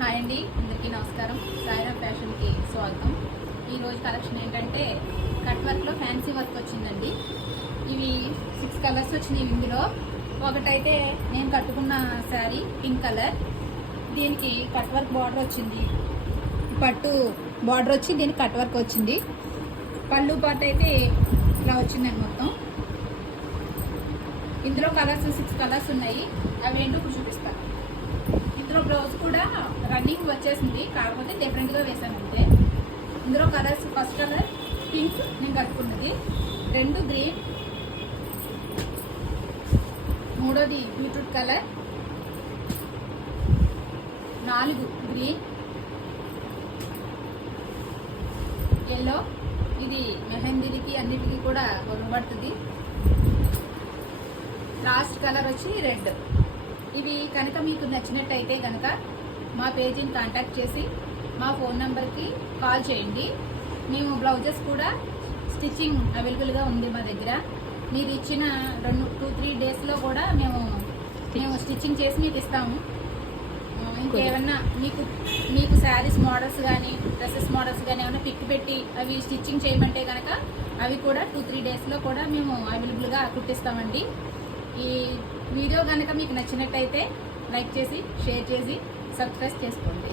Hi అండి, అందరికీ నమస్కారం. సాయిరామ్ ఫ్యాషన్కి స్వాగతం. ఈరోజు కలెక్షన్ ఏంటంటే కట్ వర్క్లో ఫ్యాన్సీ వర్క్ వచ్చిందండి. ఇవి 6 కలర్స్ వచ్చినాయి. ఇందులో ఒకటైతే నేను కట్టుకున్న శారీ పింక్ కలర్, దీనికి కట్ వర్క్ బార్డర్ వచ్చింది, పట్టు బార్డర్ వచ్చి దీనికి కట్ వర్క్ వచ్చింది. పళ్ళు పాట అయితే ఇలా వచ్చిందండి. మొత్తం ఇందులో కలర్స్ 6 కలర్స్ ఉన్నాయి. అవి ఏంటో ఇప్పుడు చూపిస్తాను. ఇందులో బ్లౌజ్ కూడా రన్నింగ్ వచ్చేసింది, కాకపోతే డిఫరెంట్గా వేసాను అంతే. ఇందులో కలర్స్ ఫస్ట్ కలర్ పింక్ నేను కట్టుకున్నది, 2 గ్రీన్, మూడోది బీట్రూట్ కలర్, 4 గ్రీన్, ఎల్లో, ఇది మెహందీకి అన్నిటికీ కూడా కొనబడుతుంది. లాస్ట్ కలర్ వచ్చి రెడ్. ఇవి కనుక మీకు నచ్చినట్టయితే కనుక మా పేజీని కాంటాక్ట్ చేసి మా ఫోన్ నెంబర్కి కాల్ చేయండి. మేము బ్లౌజెస్ కూడా స్టిచ్చింగ్ అవైలబుల్గా ఉంది మా దగ్గర. మీరు ఇచ్చిన 2-3 డేస్లో కూడా మేము స్టిచ్చింగ్ చేసి మీకు ఇస్తాము. ఇంకేమన్నా మీకు శారీస్ మోడల్స్ కానీ డ్రెస్సెస్ మోడల్స్ కానీ ఏమైనా పిక్ పెట్టి అవి స్టిచ్చింగ్ చేయమంటే కనుక అవి కూడా 2-3 డేస్లో కూడా మేము అవైలబుల్గా కుట్టిస్తామండి. ఈ వీడియో కనుక మీకు నచ్చినట్టయితే లైక్ చేసి షేర్ చేసి సబ్స్క్రైబ్ చేసుకోండి.